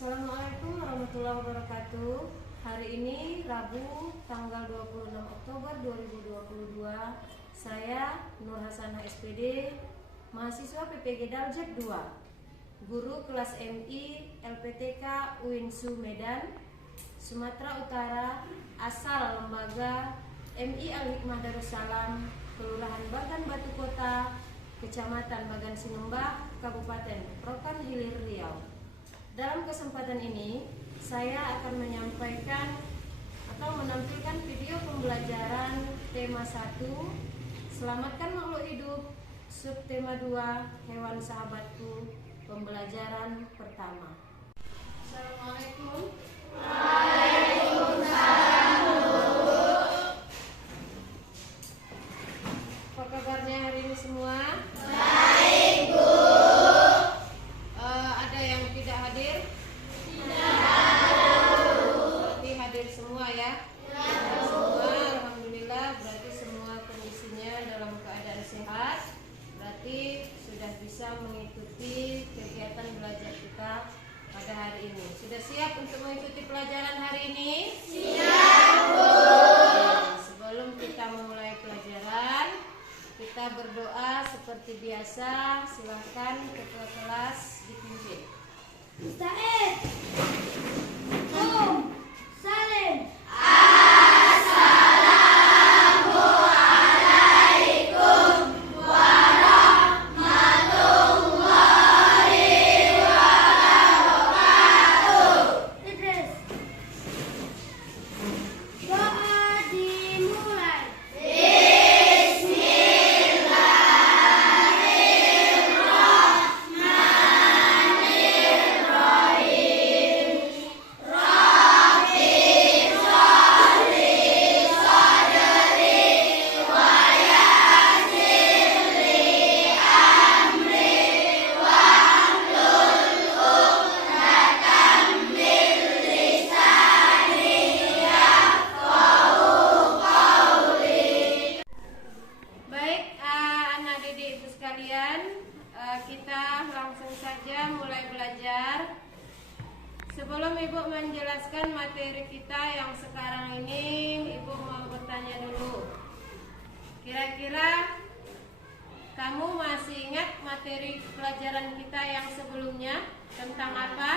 Assalamualaikum warahmatullahi wabarakatuh. Hari ini Rabu tanggal 26 Oktober 2022, saya Nur Hasanah SPD, mahasiswa PPG Daljak 2, guru kelas MI LPTK UINSU Medan, Sumatera Utara, asal lembaga MI Al-Hikmah Darussalam, Kelurahan Bagan Batu Kota, Kecamatan Bagan Sinembah, Kabupaten Rokan Hilir Riau. Dalam kesempatan ini, saya akan menyampaikan atau menampilkan video pembelajaran tema 1, Selamatkan Makhluk Hidup, subtema 2, Hewan Sahabatku, pembelajaran pertama. Assalamualaikum. Waalaikumsalam. Apa kabarnya hari ini semua? Baik, Bu. Ada yang tidak hadir? Tidak. Berarti hadir semua ya? Hadir semua, alhamdulillah. Berarti semua kondisinya dalam keadaan sehat. Berarti sudah bisa mengikuti kegiatan belajar kita pada hari ini. Sudah siap untuk mengikuti pelajaran hari ini? Siap, Bu. Sebelum kita memulai pelajaran, kita berdoa seperti biasa. Silahkan ketua kelas dipimpin. Musta'id. Salim. Assalamualaikum warahmatullahi wabarakatuh. Idris. Doa dimulai. Kita langsung saja mulai belajar. Sebelum Ibu menjelaskan materi kita yang sekarang ini, Ibu mau bertanya dulu. Kira-kira kamu masih ingat materi pelajaran kita yang sebelumnya tentang apa?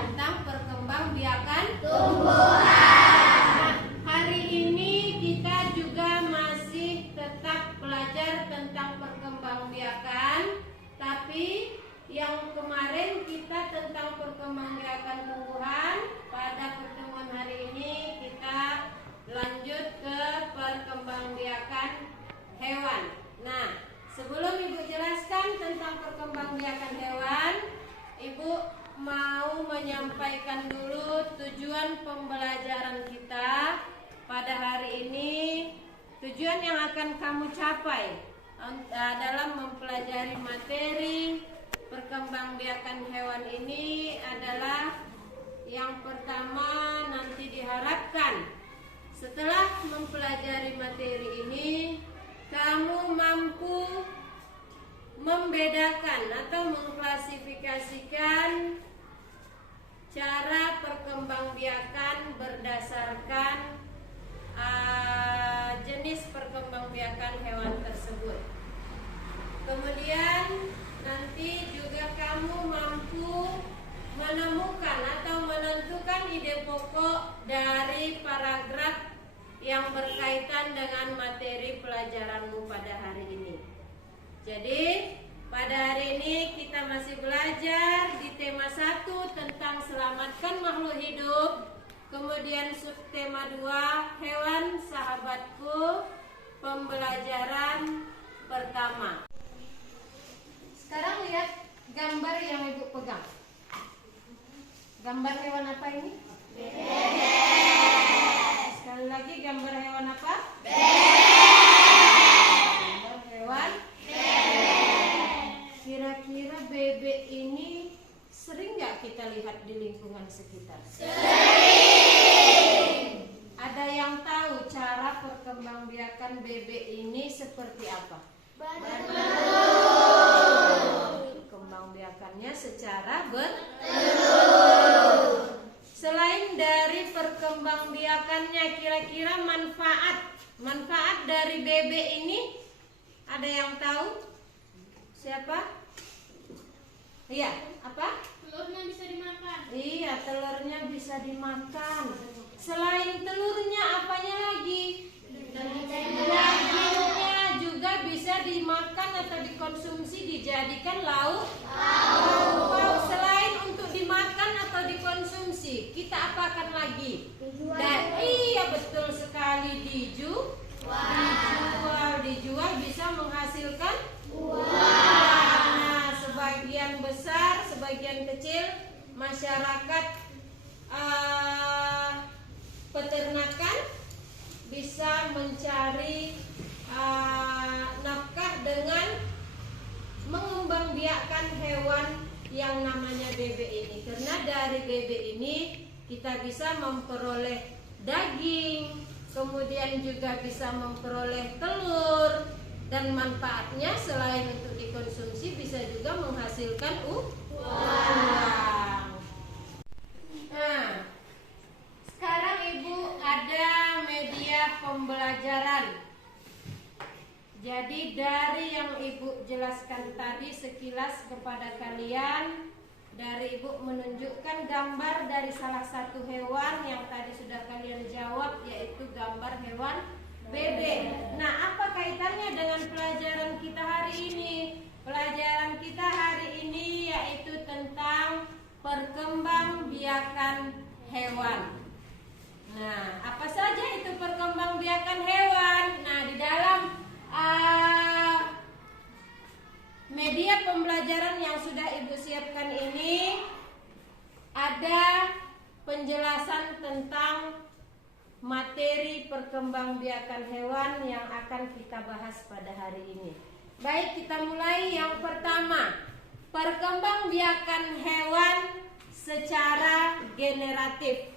Tentang perkembangbiakan tumbuhan. Hari ini kita juga masih tetap belajar tentang perkembangbiakan, tapi yang kemarin kita tentang perkembangbiakan tumbuhan, pada pertemuan hari ini kita lanjut ke perkembangbiakan hewan. Nah, sebelum Ibu jelaskan tentang perkembangbiakan hewan, Ibu mau menyampaikan dulu tujuan pembelajaran kita pada hari ini. Tujuan yang akan kamu capai dalam mempelajari materi perkembangbiakan hewan ini adalah yang pertama, nanti diharapkan setelah mempelajari materi ini kamu mampu membedakan atau mengklasifikasikan cara perkembangbiakan berdasarkan jenis perkembangbiakan hewan tersebut. Kemudian nanti juga kamu mampu menemukan atau menentukan ide pokok dari paragraf yang berkaitan dengan materi pelajaranmu pada hari ini. Jadi pada hari ini kita masih belajar di tema 1 tentang selamatkan makhluk hidup. Kemudian subtema 2, hewan sahabatku, pembelajaran pertama. Sekarang lihat gambar yang Ibu pegang. Gambar hewan apa ini? Bebek. Sekali lagi, gambar hewan apa? Bebek. Gambar hewan bebek. Kira-kira bebek ini sering nggak kita lihat di lingkungan sekitar? Sering. Ada yang tahu cara perkembangbiakan bebek ini seperti apa? Betul. kira-kira manfaat dari bebek ini? Ada yang tahu? Siapa? Iya, apa? Telurnya bisa dimakan. Iya, telurnya bisa dimakan. Selain telurnya, apanya lagi? Dagingnya juga bisa dimakan atau dikonsumsi, dijadikan lauk. Selain untuk dimakan atau dikonsumsi, kita apakan lagi? Dan iya, betul sekali, dijual bisa menghasilkan uang. Nah, sebagian besar, sebagian kecil masyarakat peternakan bisa mencari nafkah dengan mengembangbiakkan hewan yang namanya bebek ini. Karena dari bebek ini kita bisa memperoleh daging, kemudian juga bisa memperoleh telur, dan manfaatnya selain untuk dikonsumsi bisa juga menghasilkan uang. Nah, sekarang Ibu ada media pembelajaran. Jadi dari yang Ibu jelaskan tadi sekilas kepada kalian, dari Ibu menunjukkan gambar dari salah satu hewan yang tadi sudah kalian jawab, yaitu gambar hewan bebek. Nah, apa kaitannya dengan pelajaran kita hari ini? Pelajaran kita hari ini yaitu tentang perkembangbiakan hewan. Nah, apa saja itu perkembangbiakan hewan? Nah, di dalam media pembelajaran yang sudah Ibu siapkan ini ada penjelasan tentang materi perkembangbiakan hewan yang akan kita bahas pada hari ini. Baik, kita mulai. Yang pertama, perkembangbiakan hewan secara generatif.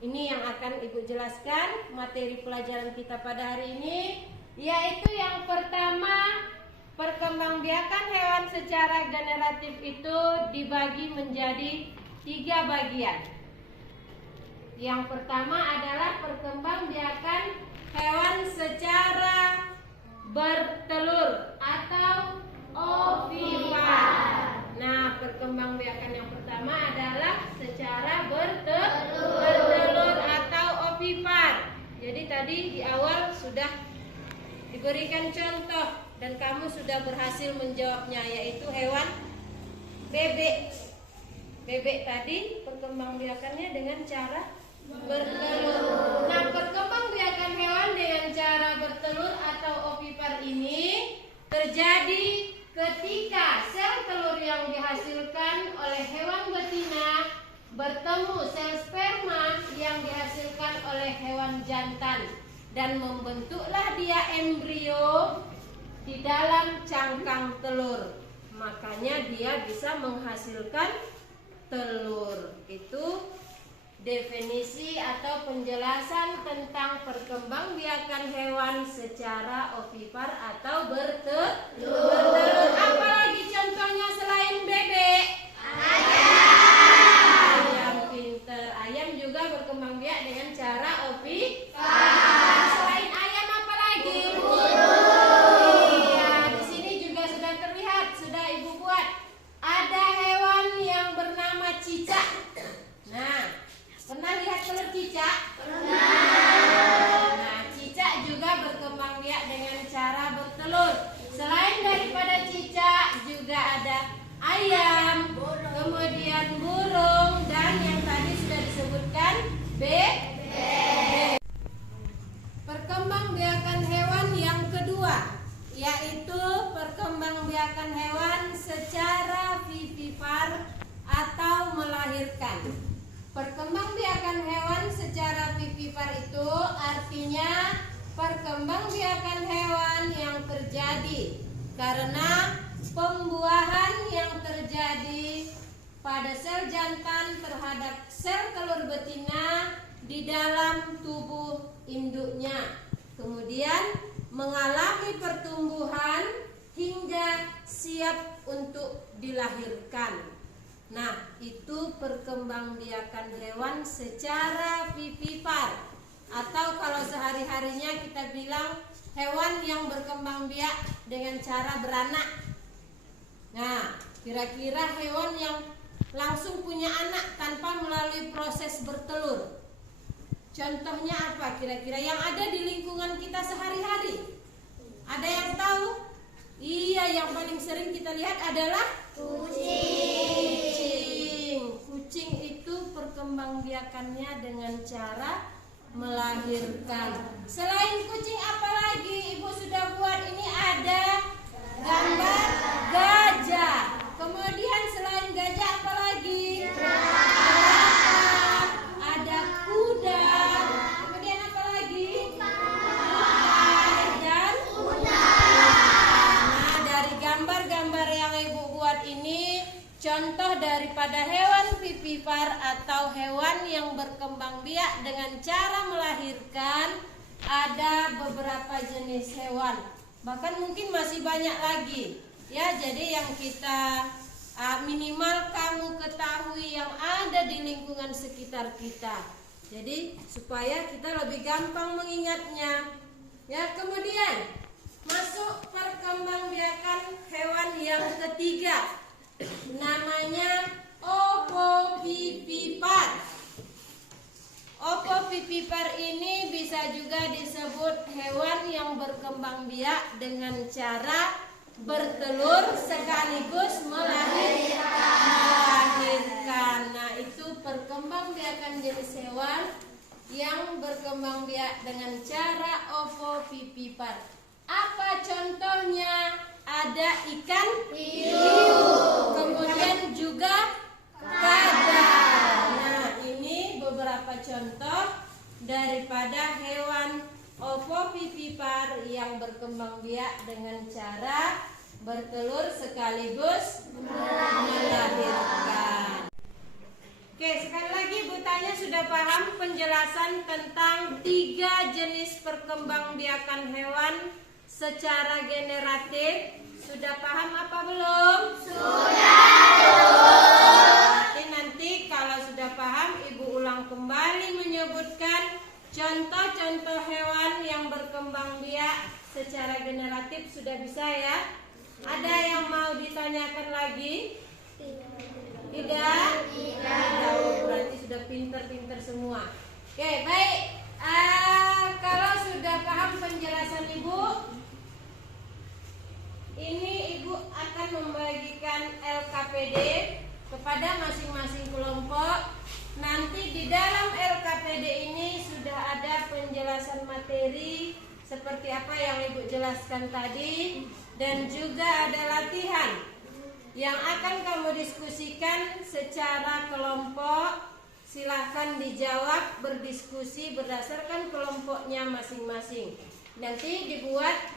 Ini yang akan Ibu jelaskan materi pelajaran kita pada hari ini, yaitu yang pertama, perkembangbiakan hewan secara generatif itu dibagi menjadi 3 bagian. Yang pertama adalah perkembangbiakan hewan secara bertelur atau ovipar. Nah, perkembangbiakan yang pertama adalah secara bertelur atau ovipar. Jadi tadi di awal sudah diberikan contoh dan kamu sudah berhasil menjawabnya, yaitu hewan bebek. Bebek tadi perkembangbiakannya dengan cara bertelur. Nah, perkembangbiakan hewan dengan cara bertelur atau ovipar ini terjadi ketika sel telur yang dihasilkan oleh hewan betina bertemu sel sperma yang dihasilkan oleh hewan jantan, dan membentuklah dia embrio di dalam cangkang telur. Makanya dia bisa menghasilkan telur. Itu definisi atau penjelasan tentang perkembangbiakan hewan secara ovipar atau bertelur. Apalagi contohnya selain bebek? Ayam, pinter. Ayam juga berkembangbiak dengan cara ovipar. Selain ayam apa lagi? Iya, di sini juga sudah terlihat, sudah Ibu buat. Ada hewan yang bernama cicak. Nah, pernah lihat telur cicak? Nah, cicak juga berkembangbiak dengan cara bertelur. Selain daripada cicak, juga ada ayam, kemudian burung, dan yang tadi sudah disebutkan bebek. Perkembangbiakan hewan yang kedua, yaitu perkembangbiakan hewan secara vivipar atau melahirkan. Perkembangbiakan hewan secara vivipar itu artinya perkembangbiakan hewan yang terjadi karena pembuahan yang terjadi pada sel jantan terhadap sel telur betina di dalam tubuh induknya, kemudian mengalami pertumbuhan hingga siap untuk dilahirkan. Nah, itu perkembangbiakan hewan secara vivipar. Atau kalau sehari-harinya kita bilang hewan yang berkembang biak dengan cara beranak. Nah, kira-kira hewan yang langsung punya anak tanpa melalui proses bertelur, contohnya apa kira-kira yang ada di lingkungan kita sehari-hari? Ada yang tahu? Iya, yang paling sering kita lihat adalah kucing. Kucing itu perkembangbiakannya dengan cara melahirkan. Selain kucing apa lagi Ibu sudah buat? Ini ada gambar gajah. Kemudian selain gajah apa lagi? Ada kuda. Kemudian apa lagi? Dan kuda. Nah, dari gambar-gambar yang Ibu buat ini contoh daripada hewan vivipar atau hewan yang berkembang biak dengan cara melahirkan. Ada beberapa jenis hewan, bahkan mungkin masih banyak lagi ya. Jadi yang kita minimal kamu ketahui yang ada di lingkungan sekitar kita, jadi supaya kita lebih gampang mengingatnya ya. Kemudian masuk perkembangbiakan hewan yang ketiga, namanya ovovivipar. Ovovivipar ini bisa juga disebut hewan yang berkembang biak dengan cara bertelur sekaligus melahirkan. Nah, itu perkembangbiakan jenis hewan yang berkembang biak dengan cara ovovivipar. Apa contohnya? Ada ikan hiu, kemudian juga kadal. Nah, ini beberapa contoh daripada hewan ovovivipar yang berkembang biak dengan cara bertelur sekaligus melahirkan. Oke, sekali lagi Bu tanya, sudah paham penjelasan tentang 3 jenis perkembangbiakan hewan secara generatif? Sudah paham apa belum? Nanti kalau sudah paham, Ibu ulang kembali menyebutkan contoh-contoh hewan yang berkembang biak secara generatif. Sudah bisa ya? Ada yang mau ditanyakan lagi? Tidak? Oh, berarti sudah pinter-pinter semua. Oke, baik. Kalau sudah paham penjelasan Ibu, ini Ibu akan membagikan LKPD kepada masing-masing kelompok. Nanti di dalam LKPD ini sudah ada penjelasan materi seperti apa yang Ibu jelaskan tadi, dan juga ada latihan yang akan kamu diskusikan secara kelompok. Silahkan dijawab, berdiskusi berdasarkan kelompoknya masing-masing. Nanti dibuat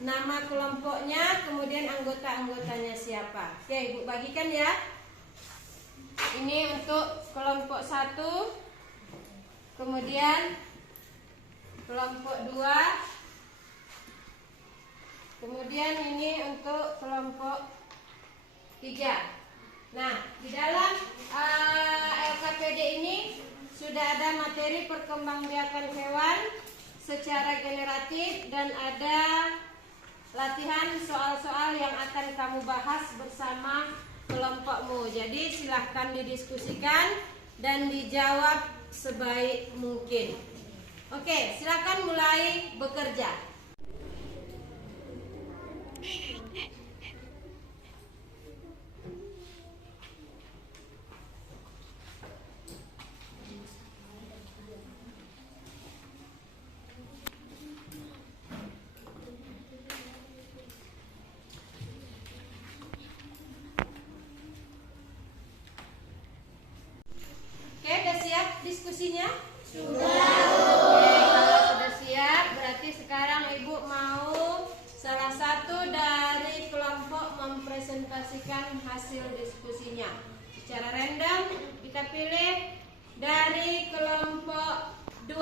nama kelompoknya, kemudian anggota-anggotanya siapa. Oke, Ibu bagikan ya. Ini untuk kelompok 1, kemudian kelompok 2, kemudian ini untuk kelompok 3. Nah, di dalam LKPD ini sudah ada materi perkembangbiakan hewan secara generatif dan ada latihan soal-soal yang akan kamu bahas bersama kelompokmu. Jadi silahkan didiskusikan dan dijawab sebaik mungkin. Oke, silahkan mulai bekerja. Diskusinya? Sudah. Oke, kalau sudah siap, berarti sekarang Ibu mau salah satu dari kelompok mempresentasikan hasil diskusinya. Secara random kita pilih dari kelompok 2.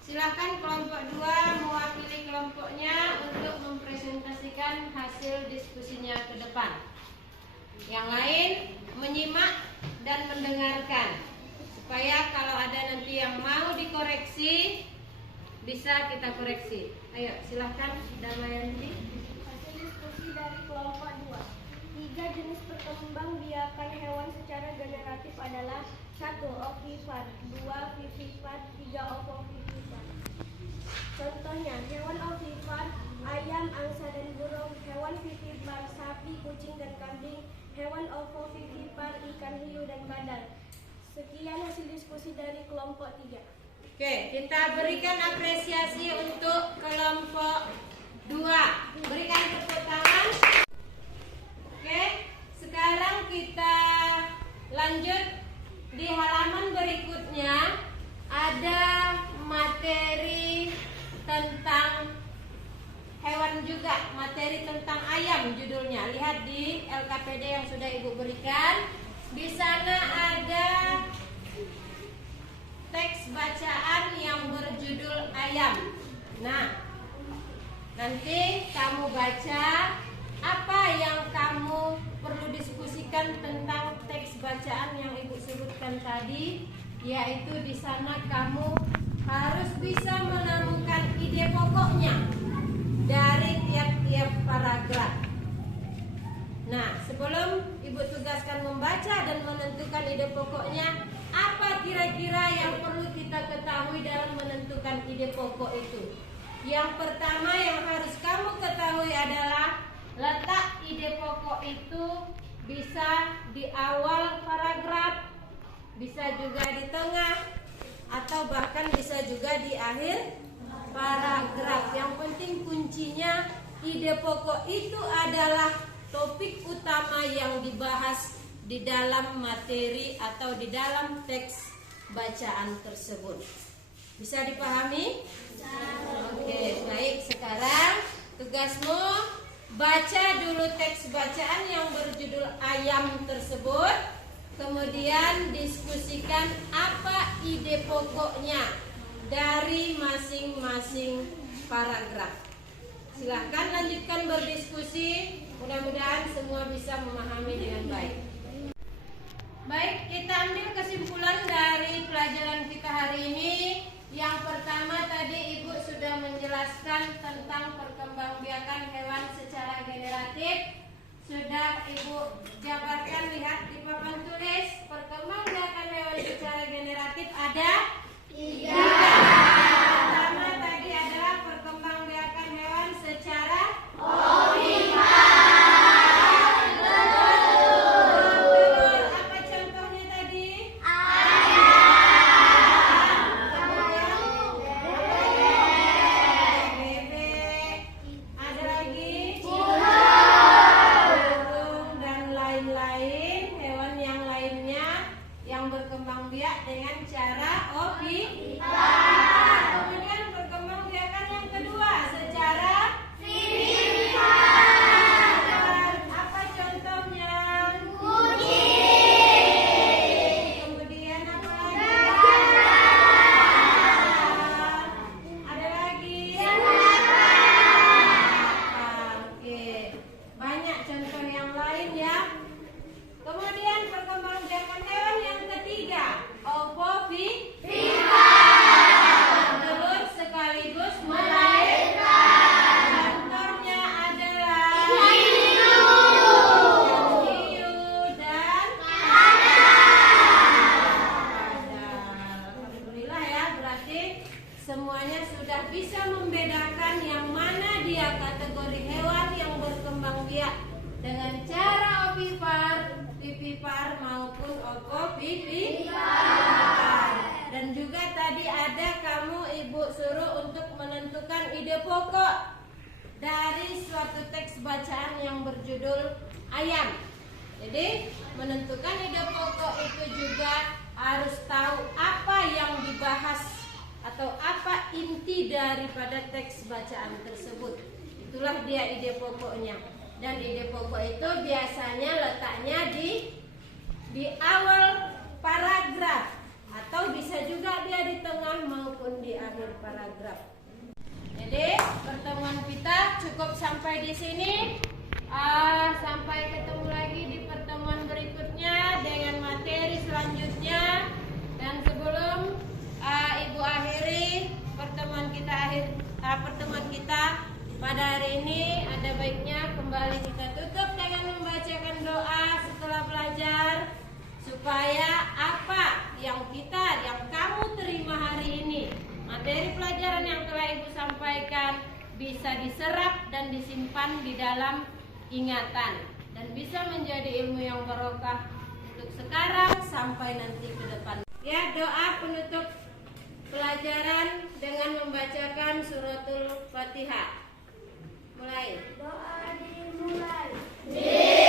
Silahkan kelompok 2 mewakili kelompoknya untuk mempresentasikan hasil diskusinya ke depan. Yang lain menyimak dan mendengarkan, supaya kalau ada nanti yang mau dikoreksi bisa kita koreksi. Ayo silahkan Damayanti. Hasil diskusi dari kelompok 2. 3 jenis perkembangbiakan hewan secara generatif adalah 1. Ovipar, 2. Vivipar, 3. Ovovivipar. Contohnya, hewan ovipar, ayam, angsa, dan burung. Hewan vivipar, sapi, kucing, dan kambing. Hewan ovovivipar, ikan hiu, dan badal. Sekian hasil diskusi dari kelompok 3. Oke, kita berikan apresiasi untuk kelompok 2. Berikan tepuk tangan. Oke, sekarang kita lanjut di halaman berikutnya. Ada materi tentang hewan juga, materi tentang ayam judulnya. Lihat di LKPD yang sudah Ibu berikan. Di sana ada teks bacaan yang berjudul ayam. Nah, nanti kamu baca apa yang kamu perlu diskusikan tentang teks bacaan yang Ibu sebutkan tadi, yaitu di sana kamu harus bisa menemukan ide pokoknya dari tiap-tiap paragraf. Nah, sebelum Ibu tugaskan membaca dan menentukan ide pokoknya, apa kira-kira yang perlu kita ketahui dalam menentukan ide pokok itu? Yang pertama yang harus kamu ketahui adalah letak ide pokok itu bisa di awal paragraf, bisa juga di tengah, atau bahkan bisa juga di akhir paragraf. Yang penting kuncinya ide pokok itu adalah topik utama yang dibahas di dalam materi atau di dalam teks bacaan tersebut. Bisa dipahami? Oke, baik. Sekarang tugasmu baca dulu teks bacaan yang berjudul ayam tersebut. Kemudian diskusikan apa ide pokoknya dari masing-masing paragraf. Silahkan lanjutkan berdiskusi. Mudah-mudahan semua bisa memahami dengan baik. Baik, kita ambil kesimpulan dari pelajaran kita hari ini. Yang pertama tadi Ibu sudah menjelaskan tentang perkembangbiakan hewan secara generatif. Sudah Ibu jabarkan, lihat di papan tulis. Perkembangbiakan hewan secara generatif ada 3. Pertama tadi adalah perkembangbiakan hewan secara ovipar. Apa contohnya tadi? Bebek. Ada lagi? Burung dan lain-lain. Hewan yang lainnya yang berkembang biak dengan cara ovipar. Kemudian perkembangbiakan yang kedua secara vivipar. Apa contohnya? Kucing. Kemudian apa lagi? Ada lagi? Oke, banyak contoh yang lain ya. Kemudian perkembangbiakan hewan yang ketiga, ovovivipar. Telur sekaligus melahirkan. Contohnya adalah hiu dan badal. Alhamdulillah ya, berarti semuanya sudah bisa membedakan yang mana dia kategori hewan yang berkembang biak dengan cara ovipar, vivipar maupun ovovivipar. Dan juga tadi ada kamu Ibu suruh untuk menentukan ide pokok dari suatu teks bacaan yang berjudul ayam. Jadi menentukan ide pokok itu juga harus tahu apa yang dibahas atau apa inti daripada teks bacaan tersebut. Itulah dia ide pokoknya. Dan ide pokok itu biasanya letaknya di awal paragraf, atau bisa juga dia di tengah maupun di akhir paragraf. Jadi pertemuan kita cukup sampai di sini. Sampai ketemu lagi di pertemuan berikutnya dengan materi selanjutnya. Dan sebelum Ibu akhiri pertemuan kita pada hari ini ada baiknya kembali kita tutup dengan membacakan doa setelah belajar, supaya apa yang kamu terima hari ini, materi pelajaran yang telah Ibu sampaikan bisa diserap dan disimpan di dalam ingatan dan bisa menjadi ilmu yang barokah untuk sekarang sampai nanti ke depan. Ya, doa penutup pelajaran dengan membacakan suratul Fatihah. Mulai. Doa dimulai.